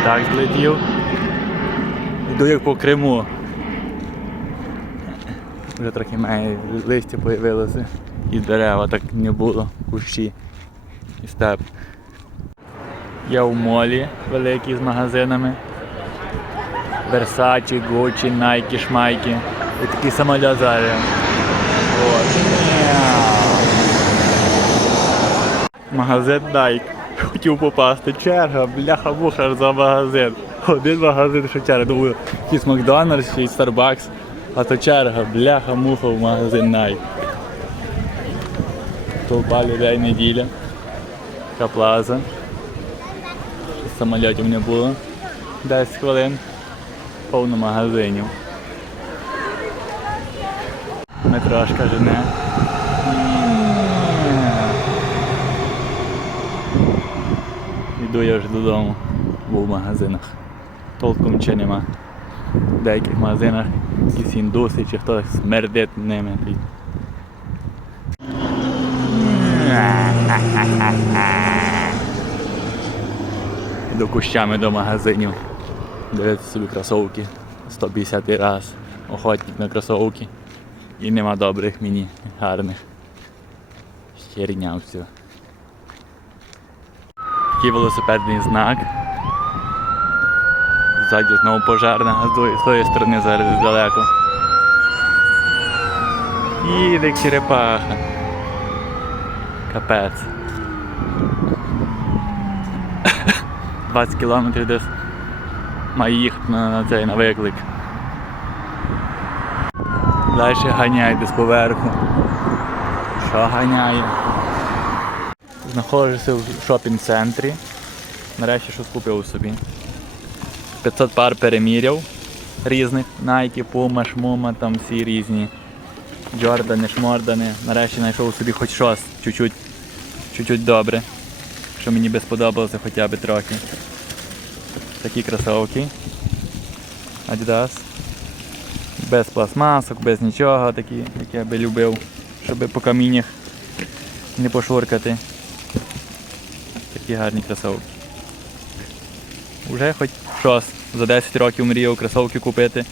літак злетів. Йду як по Криму. Вже трохи має листя появилося. І дерева так не було, кущі і степ. Я в молі великий з магазинами. Versace, Gucci, Nike, Шмайки. І такий самоліт зараз. Магазин Nike. Хотів попасти. Черга, бляха муха за магазин. Один магазин, що черга. Думаю, якийсь Макдональдс чи Starbucks. А то черга, бляха муха в магазин Nike. Толпа людей неділя. Така плаза. Ще Самольотів не було. 10 хвилин. Повно магазинів. Метрошка жене. Йду я вже додому, бо в магазинах. Толком чи нема. В деяких магазинах якісь індуси чи хтось смердить ними. Іду кущами до магазинів. Дивитися собі кросовки 150 раз. Охотник на кросовки. І нема добрих мені, гарних. Херня все. Такий велосипедний знак. Ззаді знову пожарна газує, з тої сторони зараз далеко. Їде черепаха. Капець. 20 кілометрів десь має їхати на, цей на виклик. Далі ганяє десь поверху. Що ганяє? Знаходжуся в шопінг-центрі. Нарешті щось купив собі. 500 пар переміряв різних. Nike, Puma, Шмума, там всі різні. Джордани, шмордани. Нарешті знайшов собі хоч щось чуть-чуть, чуть-чуть добре. Що мені би сподобалося хоча б трохи. Такі кросовки. Adidas. Без пластмасок, без нічого, такі, які я би любив, щоб по каміннях не пошуркати. Такі гарні кросовки. Уже хоч щось за 10 років мріяв кросовки купити.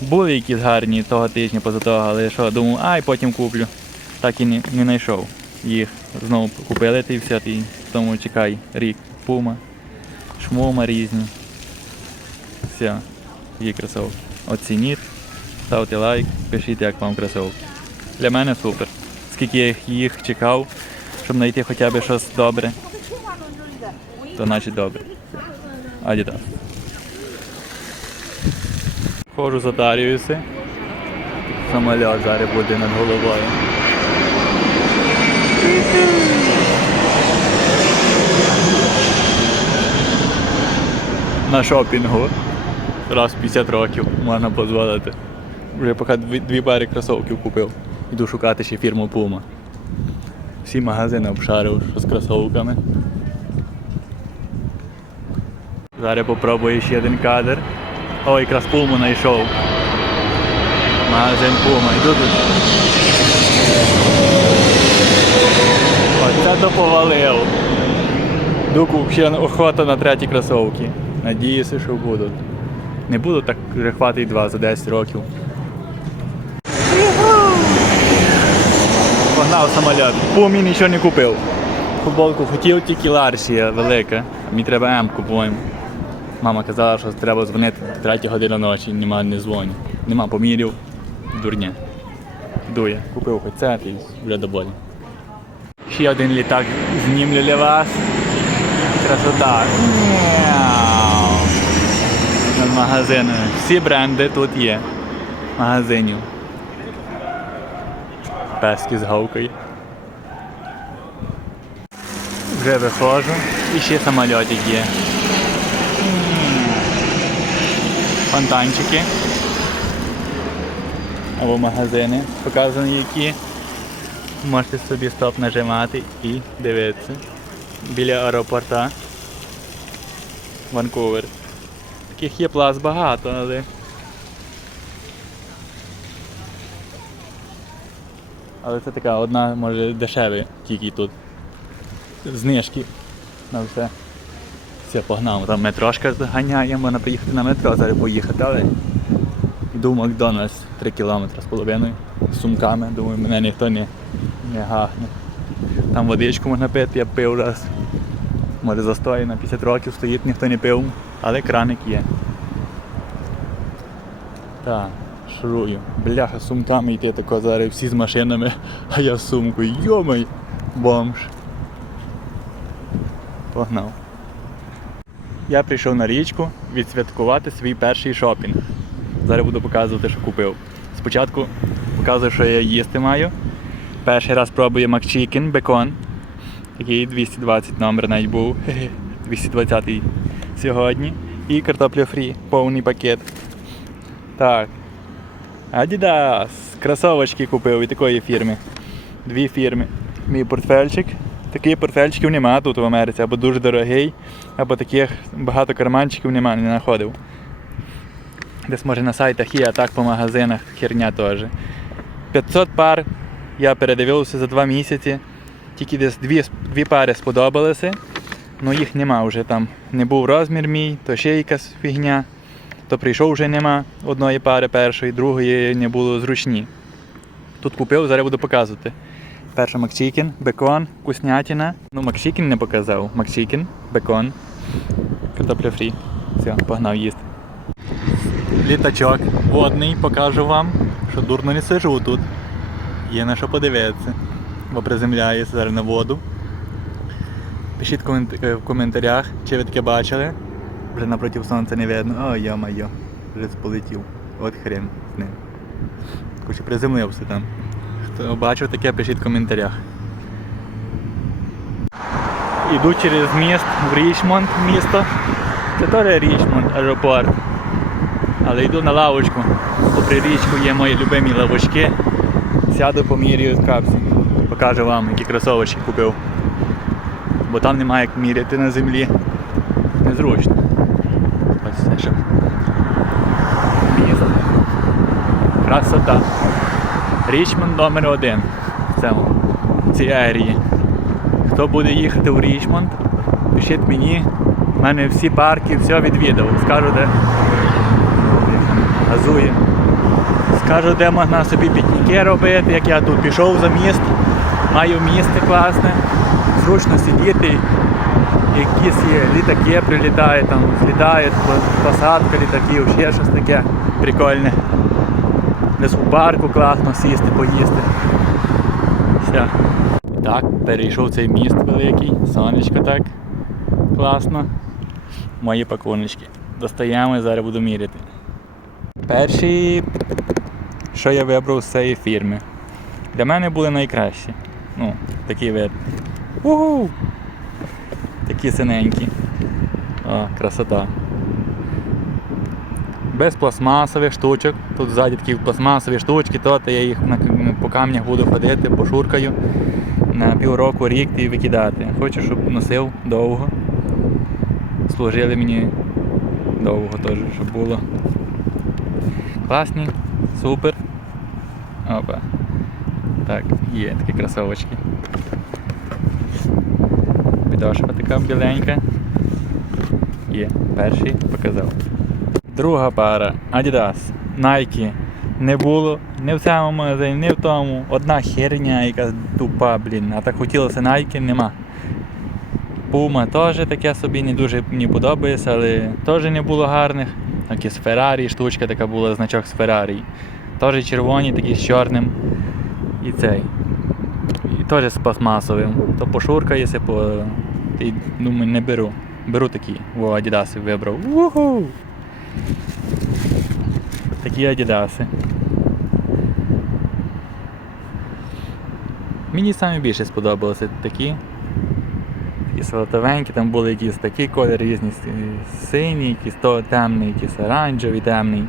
Були якісь гарні того тижня поза того, але що, думав, ай, потім куплю. Так і не, не знайшов. Їх знову купили ти все, ти тому чекай рік. Пума, шмума різні. Все, є кросовки. Оцініть, ставте лайк, пишіть, як вам кросовки. Для мене супер. Скільки я їх чекав, щоб знайти хоча б щось добре, то значить добре. Адідас. Ходжу затарююся. Самоліт зараз буде над головою. На шопінгу. Раз в 50 років можна дозволити. Вже поки дві, дві пари кросовків купив. Іду шукати ще фірму Puma. Всі магазини обшарив, з кросовками. Зараз попробую ще один кадр. О, якраз Puma знайшов. Магазин Puma. Йду тут. Оце то повалив. Дуку ще охота на треті кросовки. Надіюся, що будуть. Не буду так вже хватить два за 10 років. Погнав самоліт. Пумі нічого не купив. Футболку хотів тільки Ларсія велика. Мені треба М-ку, по-моєму. Мама казала, що треба дзвонити 3 година ночі, нема не дзвоню. Нема помірів, дурня. Дує. Купив хоч це і вже доволі. Ще один літак знімлю для вас. Красота. Над магазинами. Всі бренди тут є. Магазинів. Пески з гавкою. Вже виходжу. І ще самольотик є. Фонтанчики. Або магазини показані які. Можете собі стоп нажимати і дивитися. Біля аеропорта. Ванкувер. Таких є плаз багато, але. Але це така одна, може, дешеві тільки тут. Знижки на все. Все, погнав. Там метрошка ганяє, можна приїхати на метро, зараз поїхати, але йду в Макдональдс 3 кілометри з половиною з сумками. Думаю, мене ніхто не, не гахне. Там водичку можна пити, я пив раз. Може застой на 50 років стоїть, ніхто не пив, але краник є. Так, шурую. Бляха, сумками йти тако зараз всі з машинами, а я з сумкою. Йомай, бомж. Погнав. Я прийшов на річку відсвяткувати свій перший шопінг. Зараз буду показувати, що купив. Спочатку показую, що я їсти маю. Перший раз пробую макчікен, бекон. Такий 220 номер навіть був. Хе-хе, 220 сьогодні. І картопля фрі, повний пакет. Так. Adidas. Кросовочки купив від такої фірми. Дві фірми. Мій портфельчик. Таких портфельчиків нема тут в Америці, або дуже дорогий, або таких багато карманчиків нема, не знаходив. Десь може на сайтах є, а так по магазинах херня теж. 500 пар я передивився за 2 місяці. Тільки десь дві, дві пари сподобалися, але їх нема вже там. Не був розмір мій, то ще якась фігня, то прийшов вже нема одної пари першої, другої не було зручні. Тут купив, зараз буду показувати. Перша Макчікін, бекон, вкуснятина. Ну, Макчікін не показав. Макчікін, бекон, картопля фрі. Все, погнав їсти. Літачок водний, покажу вам, що дурно не сижу тут. Є на що подивитися. Бо приземляється зараз на воду. Пишіть е, в коментарях, чи ви таке бачили. Вже напротив сонця не видно. О, йо-майо, вже полетів. От хрен з ним. Короче, приземлився там. Хто бачив таке, пишіть в коментарях. Іду через міст в Річмонд місто. Це теж Річмонд, аеропорт. Але йду на лавочку. Попри річку є мої любимі лавочки. Сяду поміряю з капсі. Покажу вам, які кросовочки купив. Бо там немає як міряти на землі. Незручно. Ось це що. Красота. Річмонд номер один в цьому в цій ерії. Хто буде їхати в Річмонд, пишіть мені. У мене всі парки, все відвідав. Скажу, де газує. Скажу, де можна собі пікніки робити, як я тут пішов за міст, маю місце класне, зручно сидіти, якісь є літаки прилітають, там злітають, посадка літаків, ще щось таке прикольне. Десь у парку класно сісти, поїсти. Все. Так, перейшов цей міст великий, сонечко так. Класно. Мої пакуночки. Достаємо і зараз буду міряти. Перші, що я вибрав з цієї фірми. Для мене були найкращі. Ну, такі вид. Угу! Такі синенькі. О, красота. Без пластмасових штучок. Тут ззаді такі пластмасові штучки, то я їх по камнях буду ходити, пошуркаю на півроку, рік і викидати. Хочу, щоб носив довго. Служили мені довго теж, щоб було. Класні, супер. Опа. Так, є такі кросовочки. Підошва така біленька. Є, перший показав. Друга пара Adidas, Nike. Не було не в цьому магазині, не в тому. Одна херня, яка тупа, блін. А так хотілося Nike, нема. Puma теж таке собі не дуже мені подобається, але теж не було гарних. З Ferrari, штучка така була, значок з Ferrari. Теж червоні, такі з чорним. І цей. І теж з пластмасовим. То пошуркаєся, по... І думаю, не беру. Беру такі. О, Adidas вибрав. Уху! Такі Адідаси. Мені саме більше сподобалися такі. Такі солотовенькі, там були якісь такі кольори різні, с- сині, якісь то темний, якісь оранжевий, темний.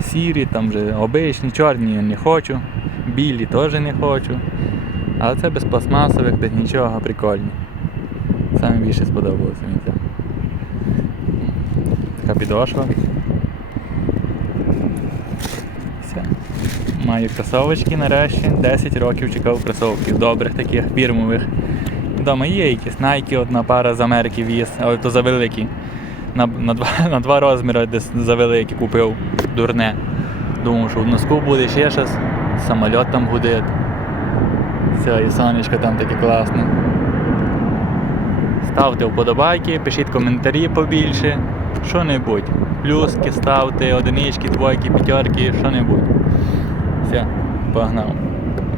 Сірі, там вже обичні, чорні я не хочу, білі теж не хочу. Але це без пластмасових, без нічого, прикольні. Саме більше сподобалося мені це. Така підошва. Все. Маю кросовочки нарешті. 10 років чекав кросовків. Добрих таких фірмових. Вдома є якісь найки, одна пара з Америки віз, але то за великі. На, на, два, на два розміри десь за великі купив дурне. Думав, що в носку буде ще щось, самоліт там гудить. Все, і сонечко там таке класне. Ставте вподобайки, пишіть коментарі побільше, що-небудь. Плюски ставте, одинички, двойки, п'ятерки, що-небудь. Все, погнав.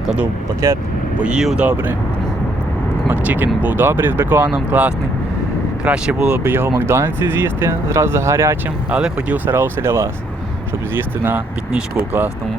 Кладу пакет, поїв добре. Макчикен був добрий з беконом, класний. Краще було б його в Макдональдсі з'їсти зразу гарячим, але хотів старався для вас, щоб з'їсти на пітнічку класному.